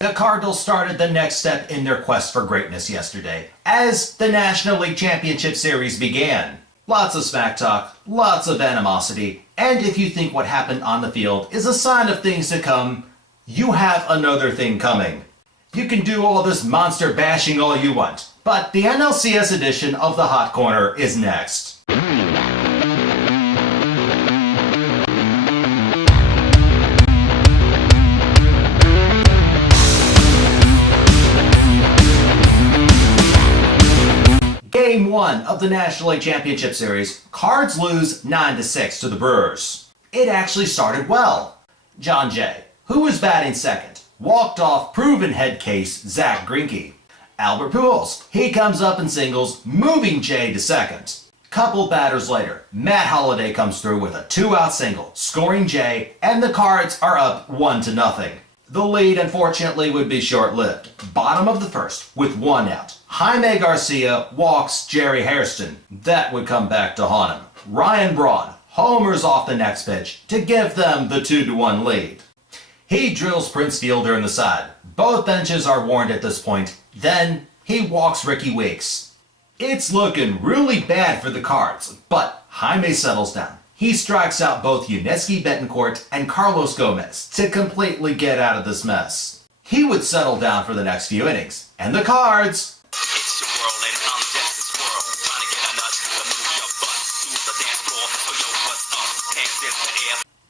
The Cardinals started the next step in their quest for greatness yesterday, as the National League Championship Series began. Lots of smack talk, lots of animosity, and if you think what happened on the field is a sign of things to come, you have another thing coming. You can do all this monster bashing all you want, but the NLCS edition of the Hot Corner is next. Game 1 of the National League Championship Series, Cards lose 9-6 to the Brewers. It actually started well. John Jay, who was batting second, walked off proven head case Zach Greinke. Albert Pujols, he comes up and singles, moving Jay to second. Couple batters later, Matt Holliday comes through with a 2-out single, scoring Jay, and the Cards are up 1-0. The lead, unfortunately, would be short-lived. Bottom of the first, with 1 out. Jaime Garcia walks Jerry Hairston. That would come back to haunt him. Ryan Braun homers off the next pitch to give them the 2-1 lead. He drills Prince Fielder in the side. Both benches are warned at this point. Then he walks Ricky Weeks. It's looking really bad for the Cards, but Jaime settles down. He strikes out both Yuniesky Betancourt and Carlos Gomez to completely get out of this mess. He would settle down for the next few innings, and the Cards...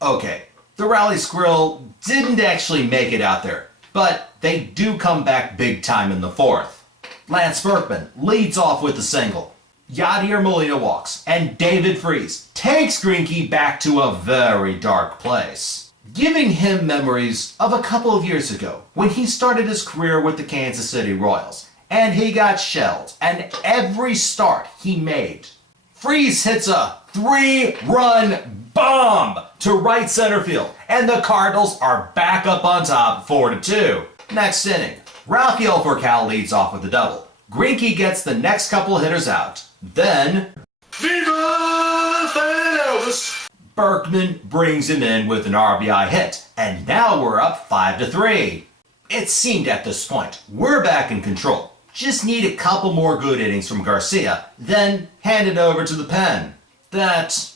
Okay, the Rally Squirrel didn't actually make it out there, but they do come back big time in the fourth. Lance Berkman leads off with a single. Yadier Molina walks, and David Freese takes Greinke back to a very dark place, giving him memories of a couple of years ago when he started his career with the Kansas City Royals, and he got shelled, and every start he made. Freese hits a 3-run bomb to right center field, and the Cardinals are back up on top 4-2. Next inning, Rafael Furcal leads off with a double. Greinke gets the next couple of hitters out. Then, Viva Thanos! Berkman brings him in with an RBI hit, and now we're up 5-3. It seemed at this point, we're back in control. Just need a couple more good innings from Garcia, then hand it over to the pen. That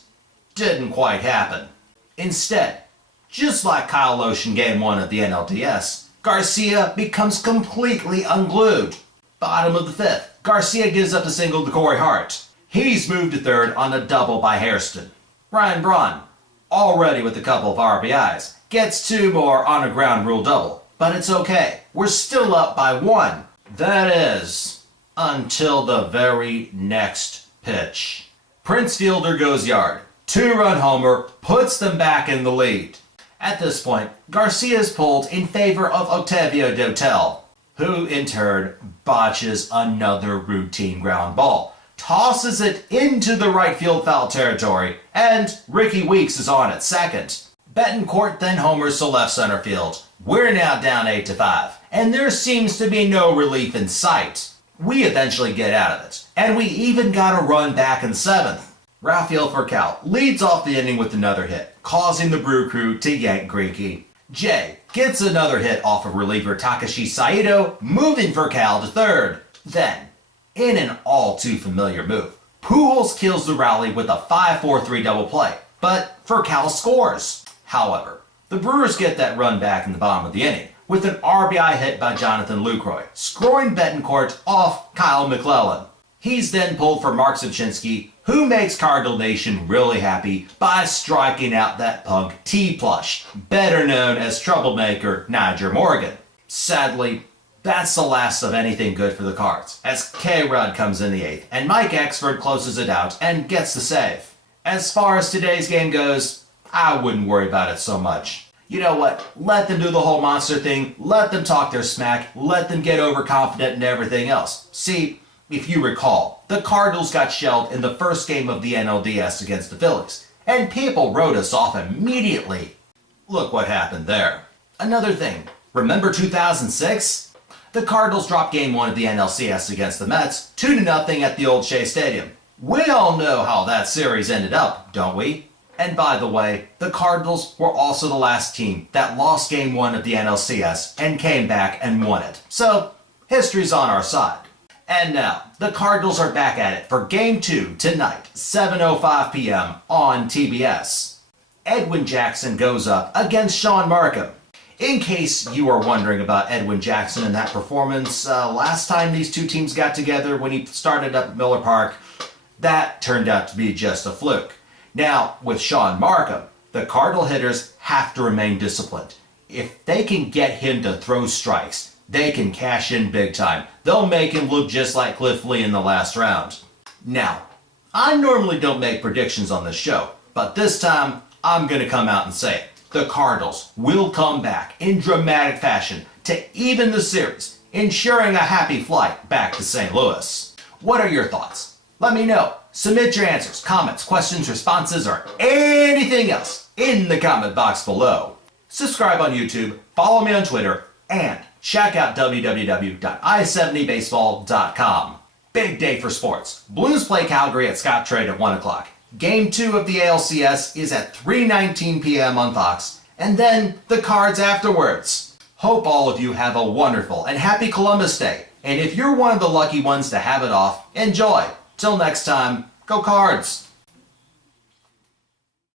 didn't quite happen. Instead, just like Kyle Loesch in Game 1 of the NLCS, Garcia becomes completely unglued. Bottom of the fifth, Garcia gives up a single to Corey Hart. He's moved to third on a double by Hairston. Ryan Braun, already with a couple of RBIs, gets 2 more on a ground rule double. But it's okay, we're still up by 1. That is, until the very next pitch. Prince Fielder goes yard. 2-run homer puts them back in the lead. At this point, Garcia is pulled in favor of Octavio Dotel, who in turn botches another routine ground ball, tosses it into the right field foul territory, and Ricky Weeks is on at second. Betancourt then homers to left center field. We're now down 8-5, and there seems to be no relief in sight. We eventually get out of it, and we even got a run back in 7th. Rafael Furcal leads off the inning with another hit, causing the Brew Crew to yank Greinke. Jay gets another hit off of reliever Takashi Saito, moving Furcal to third. Then, in an all-too-familiar move, Pujols kills the rally with a 5-4-3 double play, but Furcal scores. However, the Brewers get that run back in the bottom of the inning, with an RBI hit by Jonathan Lucroy, scoring Betancourt off Kyle McClellan. He's then pulled for Mark Zimchinski, who makes Cardinal Nation really happy by striking out that punk T-Plush, better known as troublemaker Nyjer Morgan. Sadly, that's the last of anything good for the Cards, as K-Rod comes in the 8th, and Mike Exford closes it out and gets the save. As far as today's game goes, I wouldn't worry about it so much. You know what? Let them do the whole monster thing, let them talk their smack, let them get overconfident and everything else. See, if you recall, the Cardinals got shelled in the first game of the NLDS against the Phillies, and people wrote us off immediately. Look what happened there. Another thing, remember 2006? The Cardinals dropped Game 1 of the NLCS against the Mets 2-0 at the old Shea Stadium. We all know how that series ended up, don't we? And by the way, the Cardinals were also the last team that lost Game 1 of the NLCS and came back and won it. So, history's on our side. And now, the Cardinals are back at it for Game 2 tonight, 7:05 p.m. on TBS. Edwin Jackson goes up against Sean Markham. In case you are wondering about Edwin Jackson and that performance, last time these two teams got together when he started up at Miller Park, that turned out to be just a fluke. Now, with Sean Markham, the Cardinal hitters have to remain disciplined. If they can get him to throw strikes, they can cash in big time. They'll make him look just like Cliff Lee in the last round. Now, I normally don't make predictions on this show, but this time, I'm going to come out and say it. The Cardinals will come back in dramatic fashion to even the series, ensuring a happy flight back to St. Louis. What are your thoughts? Let me know. Submit your answers, comments, questions, responses, or anything else in the comment box below. Subscribe on YouTube, follow me on Twitter, and check out www.i70baseball.com. Big day for sports. Blues play Calgary at Scottrade at 1 o'clock. Game 2 of the ALCS is at 3:19 p.m. on Fox, and then the Cards afterwards. Hope all of you have a wonderful and happy Columbus Day, and if you're one of the lucky ones to have it off, enjoy. Till next time, go Cards!